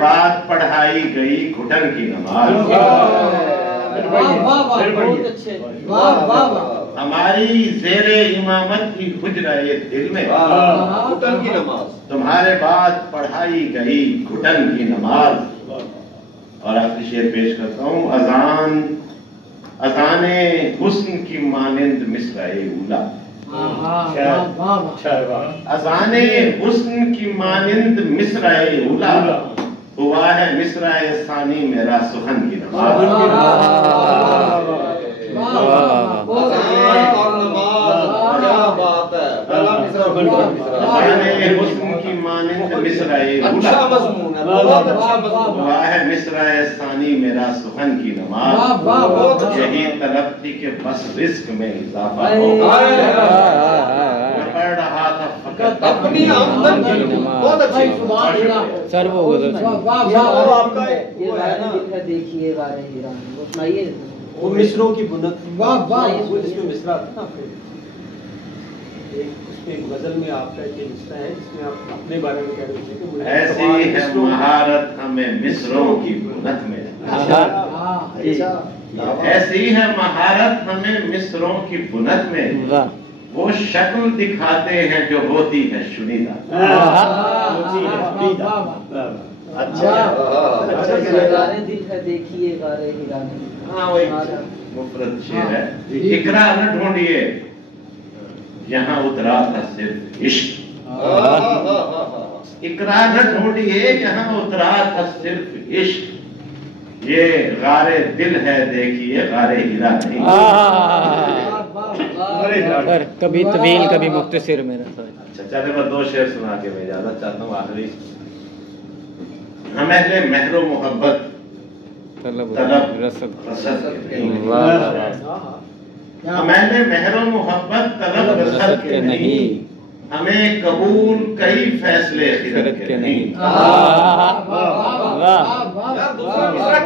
بعد پڑھائی گئی گھٹن کی نماز، ہماری زیر امامت کی حجرہ دل میں گھٹن کی نماز، تمہارے بعد پڑھائی گئی گھٹن کی نماز۔ اور آخری شعر پیش کرتا ہوں، اذان حسن کی مانند مصرع اولا، اذان حسن کی مانند مصرع اولا، ہوا ہے مصرع ثانی میرا سخن کی نماز۔ حسن کی مانند مصرع اولا، ہوا ہے مصرع ثانی میرا سخن کی نماز۔ یہی طلب تھی کہ بس رزق میں اضافہ ہو، پڑھ رہا تھا فقط اپنی آمدن کی نماز۔ بہت اچھی سر وہ آپ کا دیکھیے غارِ ہیرا، وہ سنائیے وہ مصروں کی بنت، جس میں مصرع تھا نا، اس میں ایک غزل میں آپ کا ایک مصرع ہے جس میں آپ اپنے بارے میں کہہ رہے تھے کہ ایسی ہے مہارت ہمیں مصروں کی بنت میں، ایسی ہے مہارت ہمیں مصروں کی بنت میں، وہ شکل دکھاتے ہیں جو ہوتی ہے شنیدہ۔ اچھا دل ہے دیکھیے غارِ ہیرا، ہاں وہ مفرد شعر ہے۔ اقرا نہ ڈھونڈیے یہاں اترا تھا صرف عشق، اقرا نہ ڈھونڈیے یہاں اترا تھا صرف عشق، یہ غار دل ہے دیکھیے غار ہیرا نہیں۔ کبھی طویل کبھی مختصر میرا۔ اچھا چلے میں دو شعر سنا کے میں اجازت چاہتا ہوں آخری۔ ہم اہل مہر و محبت طلب رسد کے نہیں، ہم اہل مہر و محبت طلب رسد کے نہیں، ہمیں قبول کئی فیصلے خرد کے نہیں۔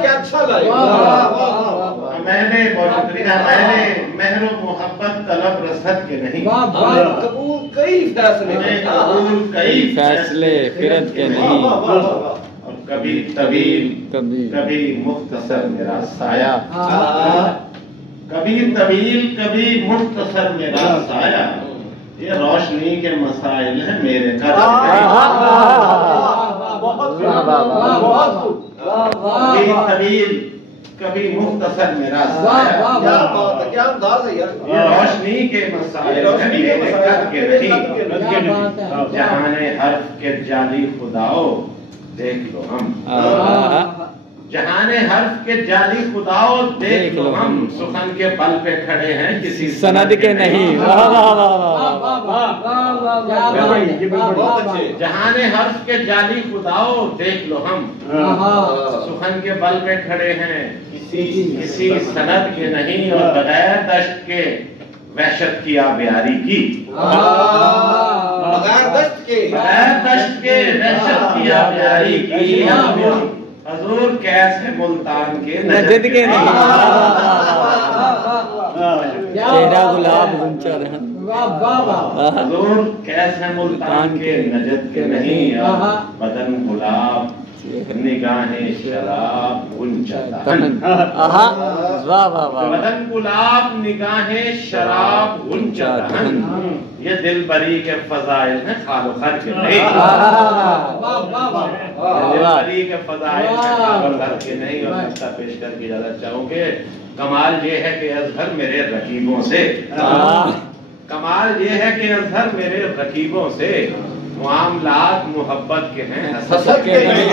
کیا اچھا لگا، میں نے مہر و محبت طلب رسد کے نہیں، قبول کئی فیصلے، قبول کئی فیصلے خرد کے نہیں، اور کبھی طویل کبھی مختصر میرا سایہ، کبھی طویل کبھی مختصر میرا سایہ، یہ روشنی کے مسائل ہیں میرے قدر کبھی طویل کبھی مختصر میرا سایہ، کیا انداز ہے یار، یہ روشنی کے مسائل ہیں میرے قدر کے نہیں، جہان حرف کے جعلی خداؤ دیکھ لو ہم، جہان حرف کے جعلی خداؤ دیکھ لو ہم، سخن کے بل پہ کھڑے ہیں کسی سند کے نہیں۔ جہان حرف کے جعلی خداؤ دیکھ لو ہم، سخن کے بل پہ کھڑے ہیں کسی سند کے نہیں، اور بغیر دشت کے وحشت کی آبیاری کی، بغیر دشت کے وحشت کی آبیاری کی، حضور کیسے ملتان کے نجد کے نہیں، چہرہ گلاب غنچہ رہن، حضور کیسے ملتان کے نجد کے نہیں، بدن گلاب نگاہیں شراب غنچہ دہن، بدن گلاب نگاہیں شراب غنچہ دہن، یہ دل بری کے فضائل ہیں خال و خر کے نہیں، دل بری کے فضائل ہیں خال و خر کے نہیں۔ اور نقطہ پیش کر کے اجازت چاہوں گے، کمال یہ ہے کہ اظہر میرے رقیبوں سے، کمال یہ ہے کہ اظہر میرے رقیبوں سے، معاملات محبت کے ہیں حسد کے نہیں۔